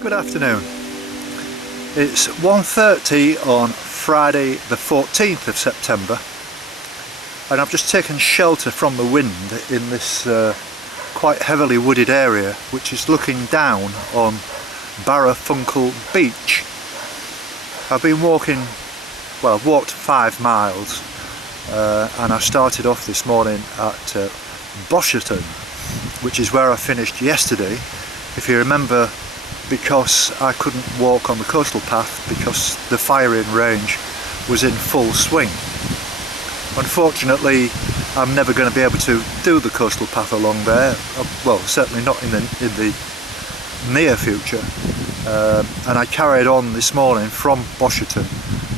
Good afternoon. It's 1:30 on Friday the 14th of September and I've just taken shelter from the wind in this quite heavily wooded area which is looking down on Barrafunkel Beach. I've been walking, well, I've walked 5 miles and I started off this morning at Bosherton, which is where I finished yesterday. If you remember, because I couldn't walk on the coastal path because the firing range was in full swing. Unfortunately, I'm never going to be able to do the coastal path along there, well, certainly not in the near future, and I carried on this morning from Bosherton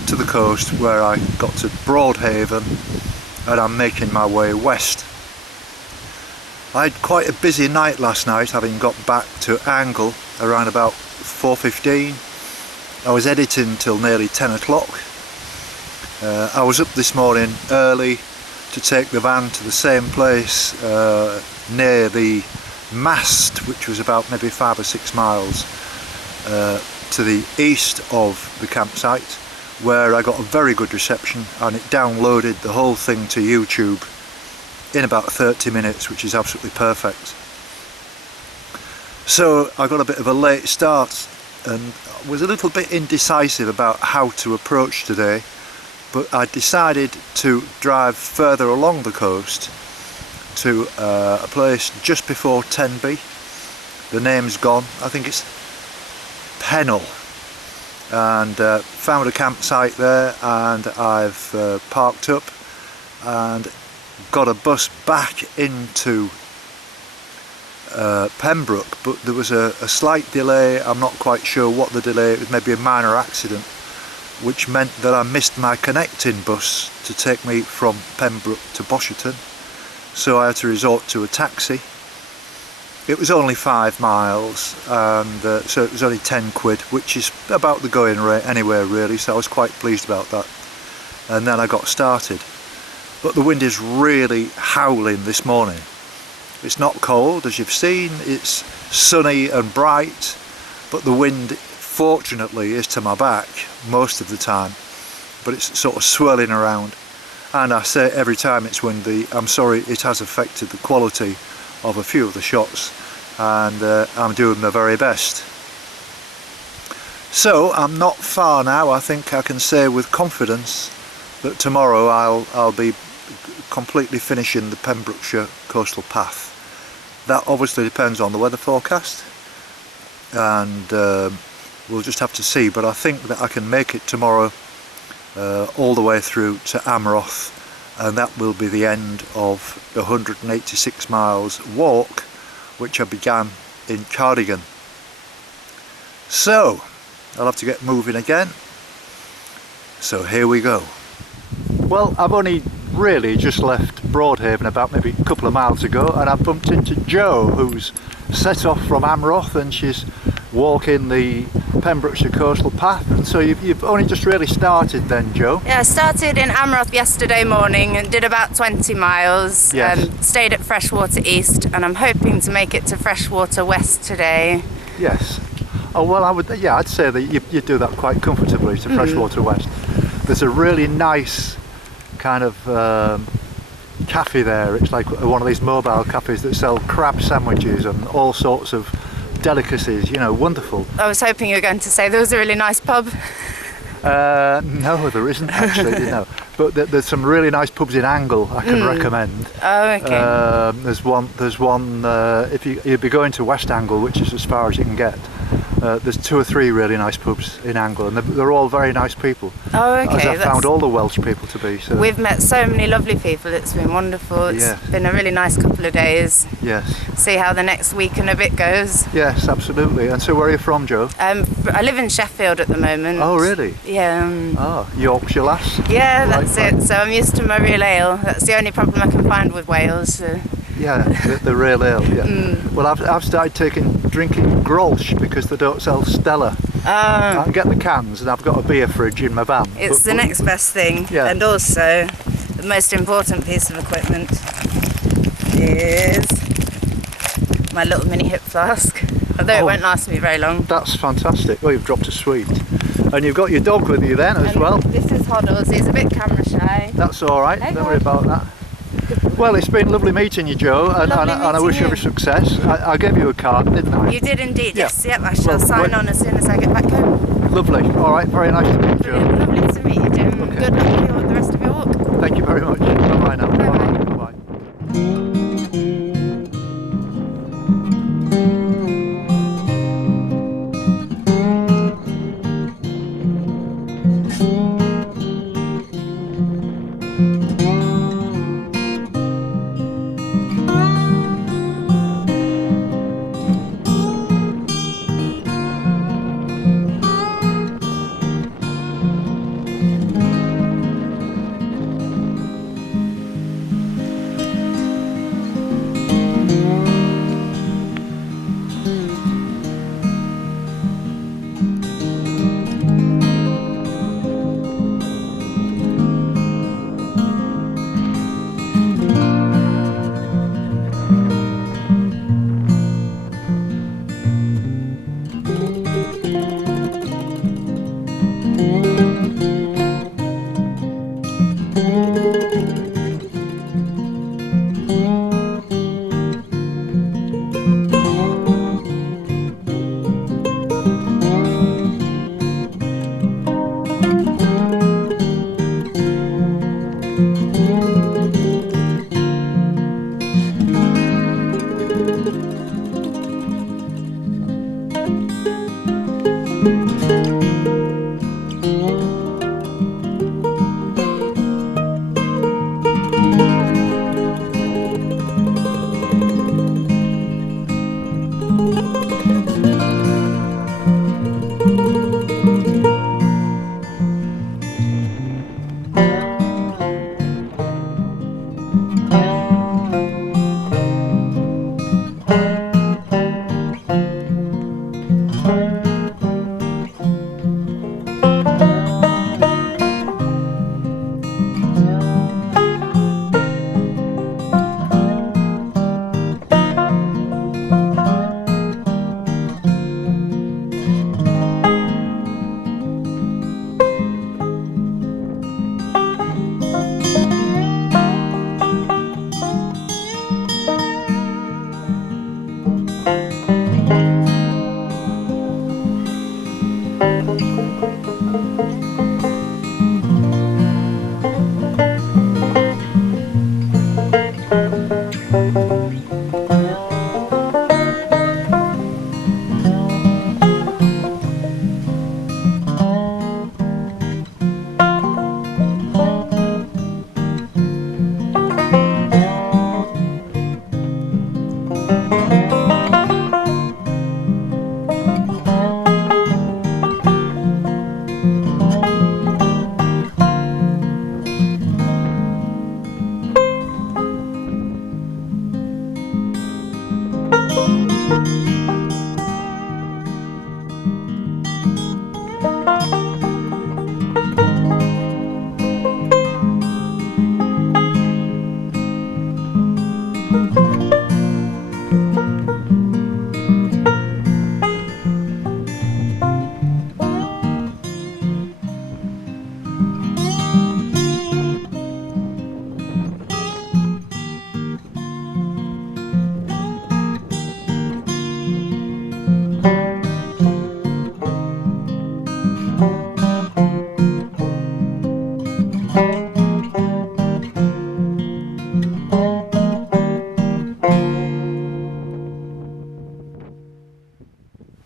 to the coast, where I got to Broadhaven and I'm making my way west. I had quite a busy night last night, having got back to Angle around about 4:15. I was editing till nearly 10 o'clock. I was up this morning early to take the van to the same place near the mast, which was about maybe 5 or 6 miles to the east of the campsite, where I got a very good reception and it downloaded the whole thing to YouTube in about 30 minutes, which is absolutely perfect. So I got a bit of a late start and was a little bit indecisive about how to approach today, but I decided to drive further along the coast to a place just before Tenby. The name's gone, I think it's Pennell, and found a campsite there, and I've parked up and got a bus back into Pembroke, but there was a slight delay. I'm not quite sure what the delay, it was maybe a minor accident, which meant that I missed my connecting bus to take me from Pembroke to Bosherton, so I had to resort to a taxi. It was only 5 miles, and so it was only 10 quid, which is about the going rate anywhere really, so I was quite pleased about that. And then I got started. But the wind is really howling this morning. It's not cold, as you've seen, it's sunny and bright, but the wind fortunately is to my back most of the time, but it's sort of swirling around. And I say every time it's windy, I'm sorry, it has affected the quality of a few of the shots, and I'm doing my very best. So I'm not far now. I think I can say with confidence that tomorrow I'll be completely finishing the Pembrokeshire Coastal Path. That obviously depends on the weather forecast, and we'll just have to see, but I think that I can make it tomorrow all the way through to Amroth, and that will be the end of the 186 miles walk which I began in Cardigan. So I'll have to get moving again, so here we go. Well, I've only really just left Broadhaven about maybe a couple of miles ago, and I've bumped into Jo, who's set off from Amroth, and she's walking the Pembrokeshire Coastal Path. And so you've only just really started then, Jo? Yeah, I started in Amroth yesterday morning and did about 20 miles. Yes. Stayed at Freshwater East, and I'm hoping to make it to Freshwater West today. Yes. Oh well, I'd say that you do that quite comfortably to Freshwater West. There's a really nice kind of cafe there. It's like one of these mobile cafes that sell crab sandwiches and all sorts of delicacies, you know, wonderful. I was hoping you were going to say there was a really nice pub. No, there isn't actually, you know. But there's some really nice pubs in Angle I can recommend. Oh, okay. There's one if you'd be going to West Angle, which is as far as you can get. There's 2 or 3 really nice pubs in Angle, and they're all very nice people. Oh, okay. As I found all the Welsh people to be. So. We've met so many lovely people, it's been wonderful. It's been a really nice couple of days. Yes. See how the next week and a bit goes. Yes, absolutely. And so where are you from, Jo? I live in Sheffield at the moment. Oh, really? Yeah. Yorkshire lass? Yeah, that's it. So I'm used to my real ale. That's the only problem I can find with Wales. So. Yeah, the real ale, yeah. Well, I've started drinking Grolsch because they don't sell Stella. I can get the cans, and I've got a beer fridge in my van. It's the next best thing. Yeah. And also, the most important piece of equipment is my little mini hip flask. although it won't last me very long. That's fantastic. Well, you've dropped a sweet. And you've got your dog with you then as well. This is Hoddles, he's a bit camera shy. That's all right, don't worry about that. Well, it's been lovely meeting you, Jo, and I wish you every success. I gave you a card, didn't I? You did indeed, Yeah. yes. Yep, I shall sign on as soon as I get back home. Lovely. All right, very nice to meet you, Jo. Lovely to meet you, Jim. Okay. Good luck with the rest of your walk. Thank you very much. Bye-bye now. Bye-bye. Bye-bye.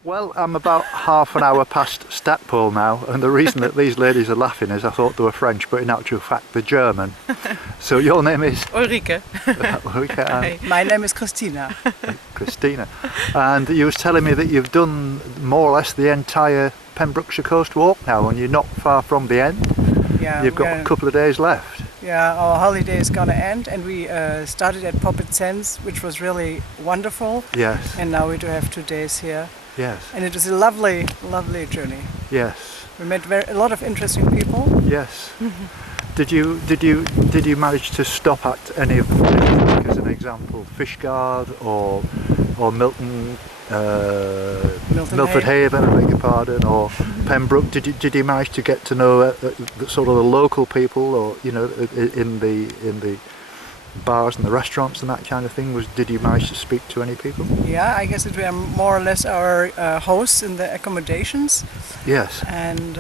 Well, I'm about half an hour past Stackpole now, and the reason that these ladies are laughing is I thought they were French, but in actual fact they're German. So your name is? Ulrike. Ulrike, and My name is Christina. Christina. And you was telling me that you've done more or less the entire Pembrokeshire Coast Walk now, and you're not far from the end. Yeah, You've got a couple of days left. Yeah, our holiday is gonna end, and we started at Poppet Sands, which was really wonderful. Yes. And now we do have 2 days here. Yes. And it was a lovely, lovely journey. Yes. We met a lot of interesting people. Yes. Did you manage to stop at any of them? Like as an example, Fishguard or Milton Milford Haven, I beg your pardon, or Pembroke. Did you manage to get to know sort of the local people, or you know, in the bars and the restaurants and that kind of thing? Did you manage to speak to any people? Yeah, I guess it were more or less our hosts in the accommodations. Yes. And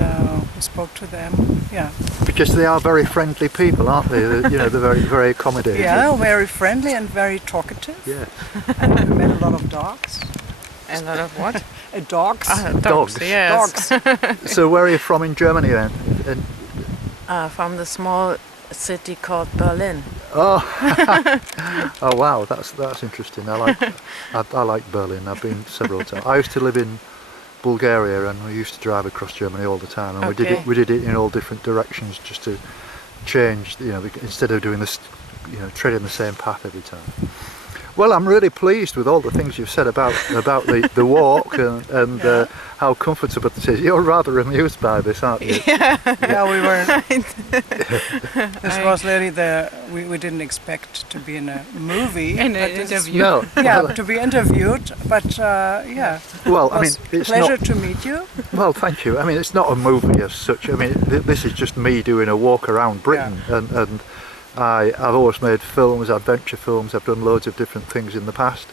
we spoke to them. Yeah. Because they are very friendly people, aren't they? You know, they're very, very accommodating. Yeah, very friendly and very talkative. Yeah. And we met a lot of dogs. A lot of what? Dogs. Dogs. Yes. Dogs. So where are you from in Germany then? From the small city called Berlin. Oh, oh wow, that's interesting. I like Berlin. I've been several times. I used to live in Bulgaria, and we used to drive across Germany all the time, and we did it in all different directions just to change. You know, instead of doing this, you know, treading the same path every time. Well, I'm really pleased with all the things you've said about the walk and how comfortable it is. You're rather amused by this, aren't you? Yeah, we were. This was really we didn't expect to be in a movie. In an interview. No. Yeah, to be interviewed, but yeah. Well, it was I mean, it's pleasure not, to meet you. Well, thank you. I mean, it's not a movie as such. I mean, this is just me doing a walk around Britain, and I've always made films, adventure films. I've done loads of different things in the past,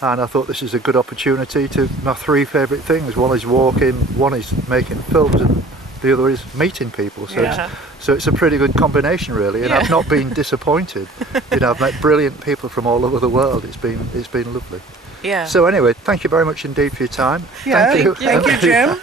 and I thought this is a good opportunity to my three favourite things. One is walking, one is making films, and the other is meeting people. So it's a pretty good combination, really. And I've not been disappointed. You know, I've met brilliant people from all over the world. It's been lovely. Yeah. So anyway, thank you very much indeed for your time. Yeah, thank you. Thank you, Jim.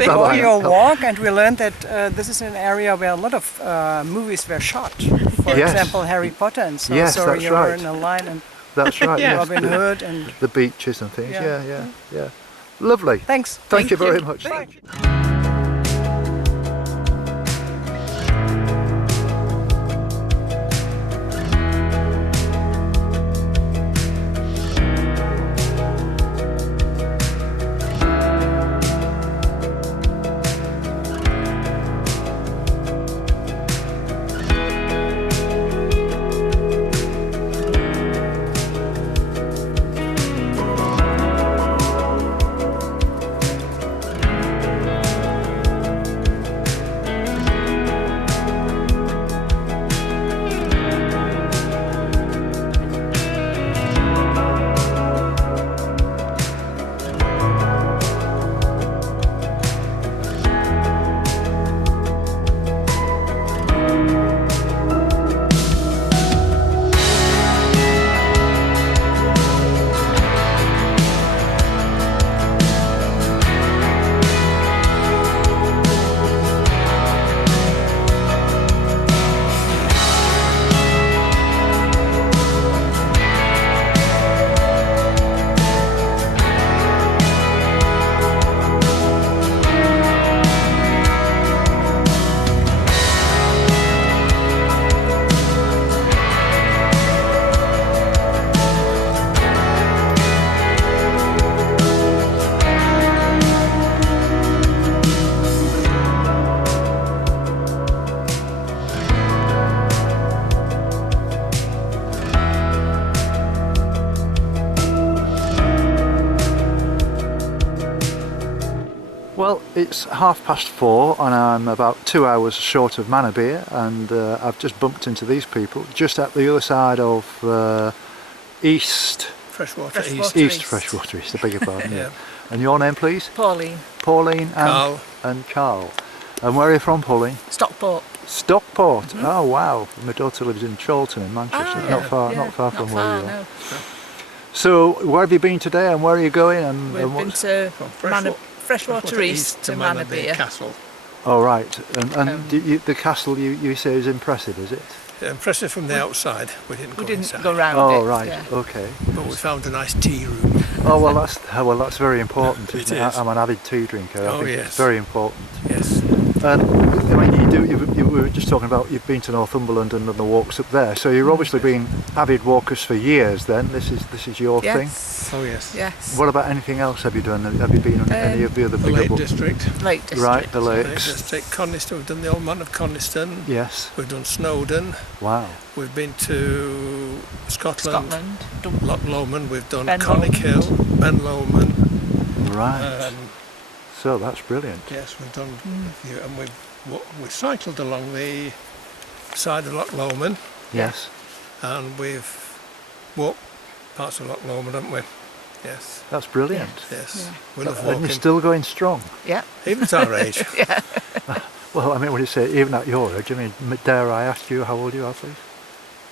For your walk, and we learned that this is an area where a lot of movies were shot. For example, Harry Potter and so. Yes, so that's you were in a line and that's right. Yes. Robin Hood and the beaches and things. Yeah. Lovely. Thanks. Thank you very much. Thank you. Well, it's 4:30 and I'm about 2 hours short of Manorbier, and I've just bumped into these people just at the other side of Freshwater East. Freshwater East, I beg your pardon. Yeah. And your name, please? Pauline. Pauline Carl. and Carl. And where are you from, Pauline? Stockport. Stockport. Oh wow! My daughter lives in Chorlton in Manchester. Not far from where you are. No. So where have you been today, and where are you going? And We've been to Freshwater East to Manorbier Manorbier. Castle. Oh right. And the castle you say is impressive, is it? Impressive from the outside. We didn't inside. go round Oh it. right. Yeah. Okay. But we found a nice tea room. Oh well, that's very important. Isn't It it? is. I'm an avid tea drinker. I Oh, think yes. it's very important. Yes. And I mean, you were just talking about you've been to Northumberland and done the walks up there. So you've obviously been avid walkers for years. Then this is your thing. Oh yes. Yes. What about anything else? Have you done? Have you been on any of the other The bigger Lake walks? District. Lake District. Right, the Lake lakes. District, Coniston. We've done the Old Man of Coniston. Yes. We've done Snowdon. Wow. We've been to Scotland. Loch Lomond. We've done Ben Connick Hill, Ben Lomond. Right. So that's brilliant. Yes, we've done a few, and we've cycled along the side of Loch Lomond, Yes. and we've walked parts of Loch Lomond, haven't we? Yes. That's brilliant. Yes. Yeah. We love And you're walking, still going strong. Yeah. even at our age. Yeah. Well, I mean, when you say even at your age, I mean, dare I ask you how old you are, please?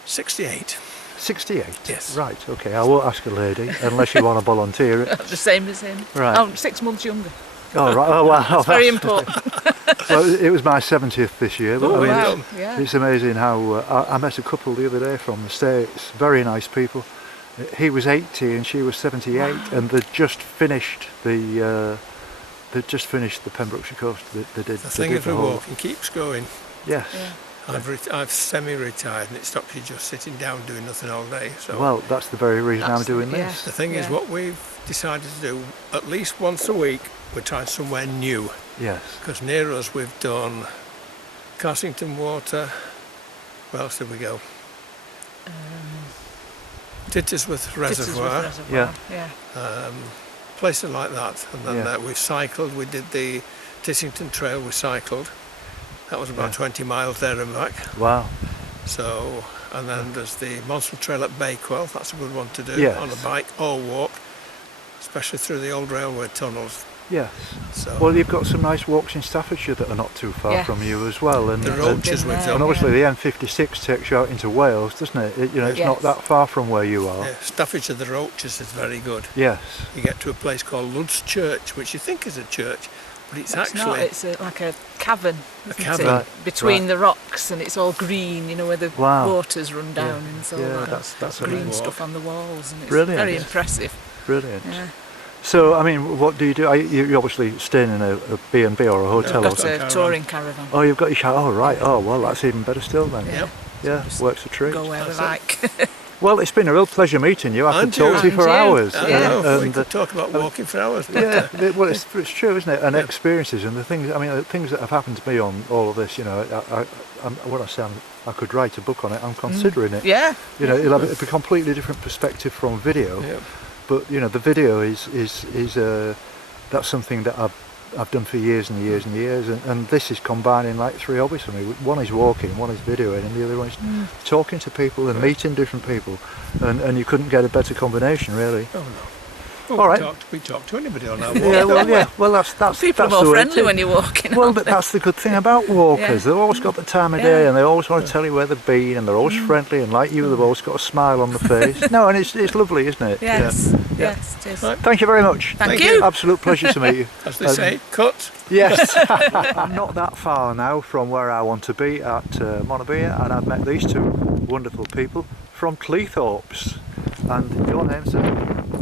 68. 68? Yes. Right, okay. I won't ask a lady unless you want to volunteer it. The same as him. Right. Oh, 6 months younger. Oh, right. Oh, wow. It's very important. Well, it was my 70th this year. But Oh, I mean, wow. Yeah. it's amazing how I met a couple the other day from the States. Very nice people. He was 80 and she was 78, and they'd just finished the Pembrokeshire Coast. They did. The thing did is, the we whole- walk and keeps going. Yes. Yeah. I've semi-retired, and it stops you just sitting down doing nothing all day. So Well, that's the very reason I'm doing Absolutely, this. the thing is, Yeah. what we've decided to do, at least once a week, we're trying somewhere new. Yes. Because near us we've done Carsington Water. Where else did we go? Tittersworth Reservoir. Yeah. Places like that. And then Yeah. we've cycled. We did the Tissington Trail. We cycled. That was about Yeah. 20 miles there and back. Wow. So, and then there's the Monster Trail at Bakewell. That's a good one to do Yes. on a bike or walk, especially through the old railway tunnels. Yes. So Well, you've got some nice walks in Staffordshire that are not too far Yes. from you as well, and the Yeah. roaches Been we've there. and done. obviously the M56 takes you out into Wales, doesn't it? It's not Yes. that far from where you are. Yeah, Staffordshire, the roaches is very good. Yes. You get to a place called Lud's Church, which you think is a church, but it's It's actually not, it's like a cavern, isn't cavern. it? Right, Between right. the rocks, and it's all green, you know, where the Wow. waters run down and so Yeah, like that's green amazing. stuff on the walls, and it's Brilliant. very impressive. Brilliant. Yeah. So, I mean, what do you do? You're obviously staying in a B&B or a hotel. I've or got something. a touring caravan. Oh, you've got your car. Oh, right. Oh, well, that's even better still then. Yep. Yeah, Just works a treat. Go where we That's it. like. Well, it's been a real pleasure meeting you. I could And talk you. to you for And you. hours. I Yeah. know, we and, could talk about walking for hours. But, yeah, well, it's true, isn't it? And Yeah. experiences and the things. I mean, the things that have happened to me on all of this. You know, when I say I could write a book on it, I'm considering it. Yeah. You know, it'll have a completely different perspective from video. yeah. But you know, the video is that's something that I've done for years and years and years, and this is combining like three hobbies for me. One is walking, one is videoing, and the other one is talking to people and meeting different people, and you couldn't get a better combination, really. Oh no. Well, All right. We talk to anybody on our walk. Yeah, well, that's People are that's more the way it friendly is. when you're walking. Well, aren't but they? that's the good thing about walkers. Yeah. They've always got the time of Yeah. day, and they always want to tell you where they've been, and they're always friendly, and like you, they've always got a smile on the face. No, and it's lovely, isn't it? Yes. Yeah. Yes. It is. Right. Thank you very much. Thank Thank you. you. Absolute pleasure to meet you. As they say, cut. Yes. I'm not that far now from where I want to be at Manorbier, and I've met these two wonderful people from Cleethorpes. And your name, sir?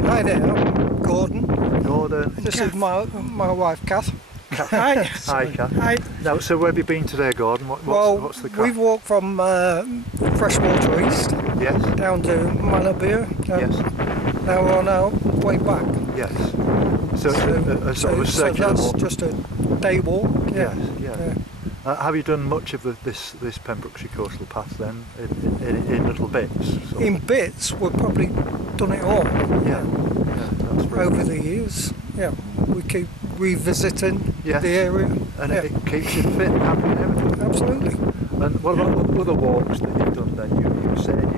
Hi there, I'm Gordon. Gordon. This is my wife, Kath. Hi. Hi, Kath. Hi. Now, so where have you been today, Gordon? What's the crack? we've walked from Freshwater East Yes. down to Manorbier. Yes. Now we're on our way back. Yes. So a sort of a So circular that's walk. just a day walk. Yes. Yeah. Yeah. Have you done much of this Pembrokeshire Coastal Path then, in little bits? sort of? In bits, we've probably done it all Yeah. That's brilliant. over the years. Yeah, we keep revisiting Yes. the area. And Yeah. it keeps you fit and happy and everything. Absolutely. And what about other walks that you've done then? You said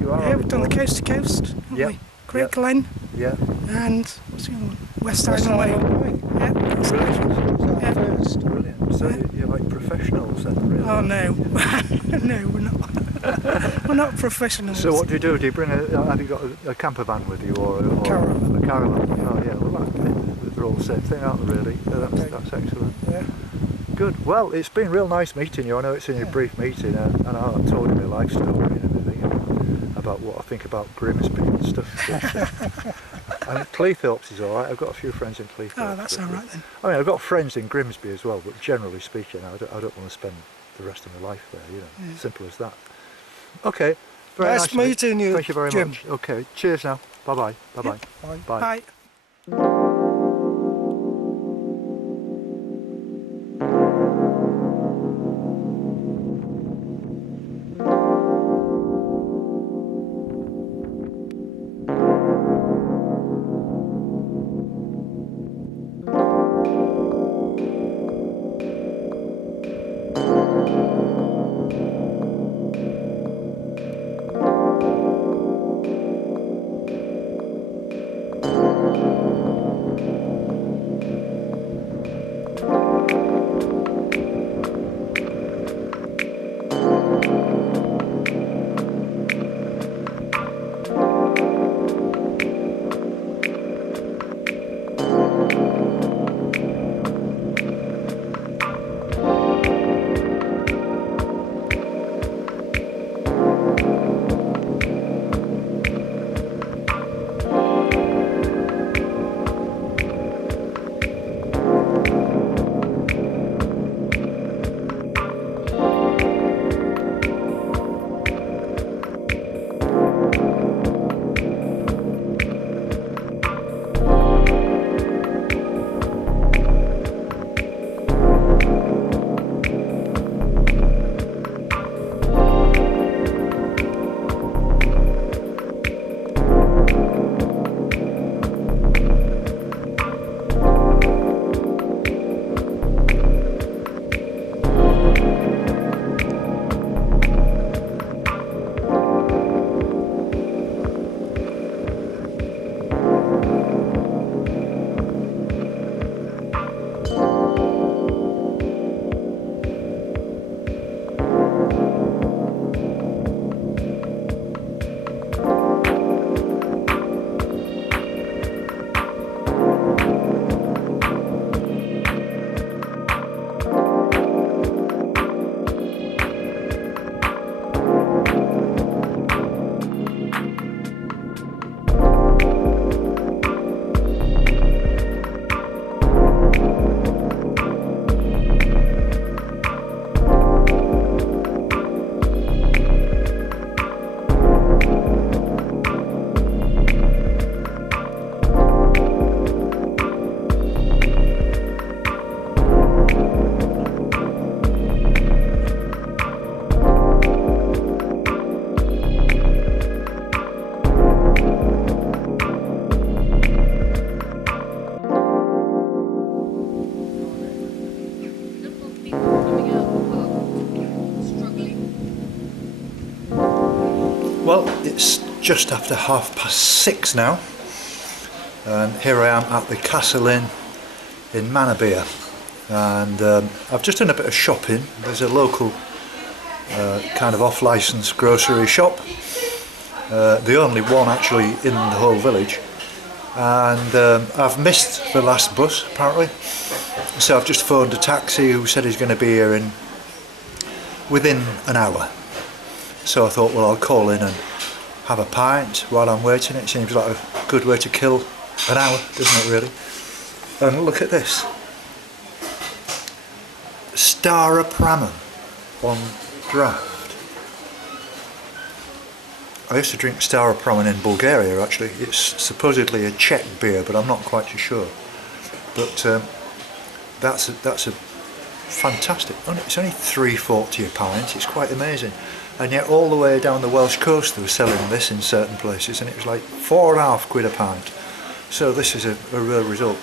you are. Yeah, we've done the coast to coast, haven't Yeah. we? Great Yeah. Glen Yeah. and what's the other one? West West Island Way. Island Way. Yeah, that's it. Brilliant. Yeah. First. Brilliant. So you're like professionals then, really. Oh no, no, we're not. We're not professionals. So what do you do? Do you bring have you got a camper van with you or Caravan. a caravan? Oh yeah, well they're all the same thing, aren't they really? That's excellent. Yeah. Good. Well, it's been real nice meeting you. I know it's only a brief meeting, and I've told you my life story and everything about what I think about Grimsby and stuff. But, I mean, Cleethorpes is alright. I've got a few friends in Cleethorpes. Oh, that's all right then. I mean, I've got friends in Grimsby as well, but generally speaking, I don't want to spend the rest of my life there, you know. Simple as that. Okay. Very Nice meeting you, Thank you very Jim. much. Okay, cheers now. Bye-bye. Bye-bye. Bye. Bye. Bye. Well, it's just after 6:30 now, and here I am at the Castle Inn in Manorbier, and I've just done a bit of shopping. There's a local kind of off-licence grocery shop, the only one actually in the whole village, and I've missed the last bus apparently, so I've just phoned a taxi who said he's going to be here within an hour. So I thought, well, I'll call in and have a pint while I'm waiting. It seems like a good way to kill an hour, doesn't it really? And look at this. Stara Pramen on draft. I used to drink Stara Pramen in Bulgaria actually. It's supposedly a Czech beer, but I'm not quite too sure. But that's a fantastic. It's only £3.40 a pint. It's quite amazing. And yet all the way down the Welsh coast they were selling this in certain places, and it was like £4.50 a pint. So this is a real result.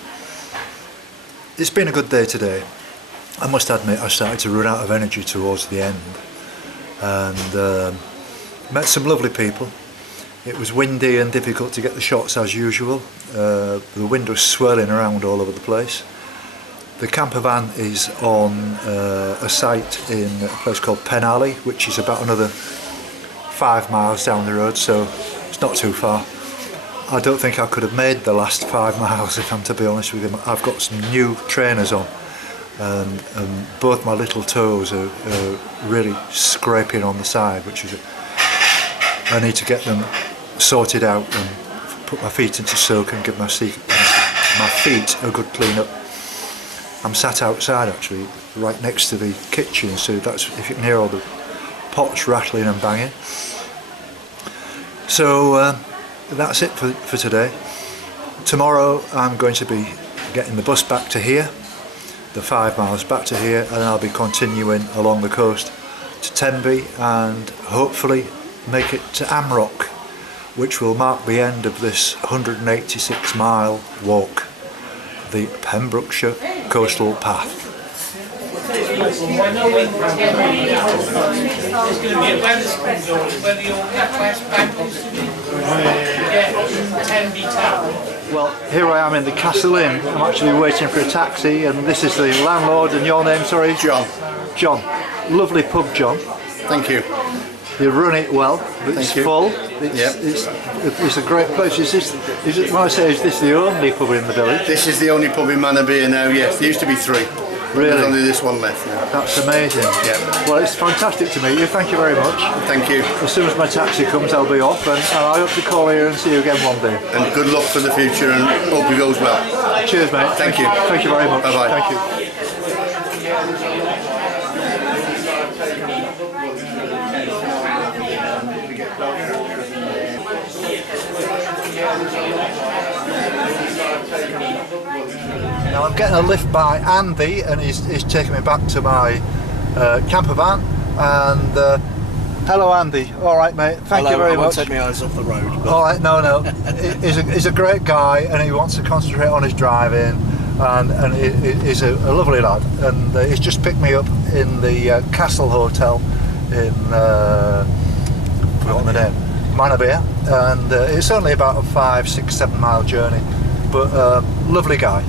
It's been a good day today. I must admit I started to run out of energy towards the end, and met some lovely people. It was windy and difficult to get the shots as usual. The wind was swirling around all over the place. The camper van is on a site in a place called Penally, which is about another 5 miles down the road, so it's not too far. I don't think I could have made the last 5 miles, if I'm to be honest with you. I've got some new trainers on, and both my little toes are really scraping on the side, which is I need to get them sorted out and put my feet into soak and give my feet a good clean up. I'm sat outside actually, right next to the kitchen, so that's if you can hear all the pots rattling and banging. So that's it for today. Tomorrow I'm going to be getting the bus back to here, the 5 miles back to here, and then I'll be continuing along the coast to Tenby and hopefully make it to Amroth, which will mark the end of this 186-mile walk, the Pembrokeshire Coastal Path. Well, here I am in the Castle Inn. I'm actually waiting for a taxi, and this is the landlord. And your name, sorry? John. John. Lovely pub, John. Thank you. You run it well. It's full. Yep. It's a great place. Is it, when I say, is this the only pub in the village? This is the only pub in Manorbier now, yes. There used to be 3. Really? There's only this one left now. That's amazing. Yeah. Well, it's fantastic to meet you. Thank you very much. Thank you. As soon as my taxi comes, I'll be off, and I hope to call here and see you again one day. And good luck for the future, and hope it goes well. Cheers, mate. Thank you. Thank you very much. Bye-bye. Thank you. Now I'm getting a lift by Andy, and he's taking me back to my camper van. And hello, Andy. All right, mate. Thank you very much. Take my eyes off the road. All right, no. He's a great guy, and he wants to concentrate on his driving, and he's a lovely lad. And he's just picked me up in the Castle Hotel in forgotten the name, Manorbier, and it's only about a 5, 6, 7 mile journey. But lovely guy.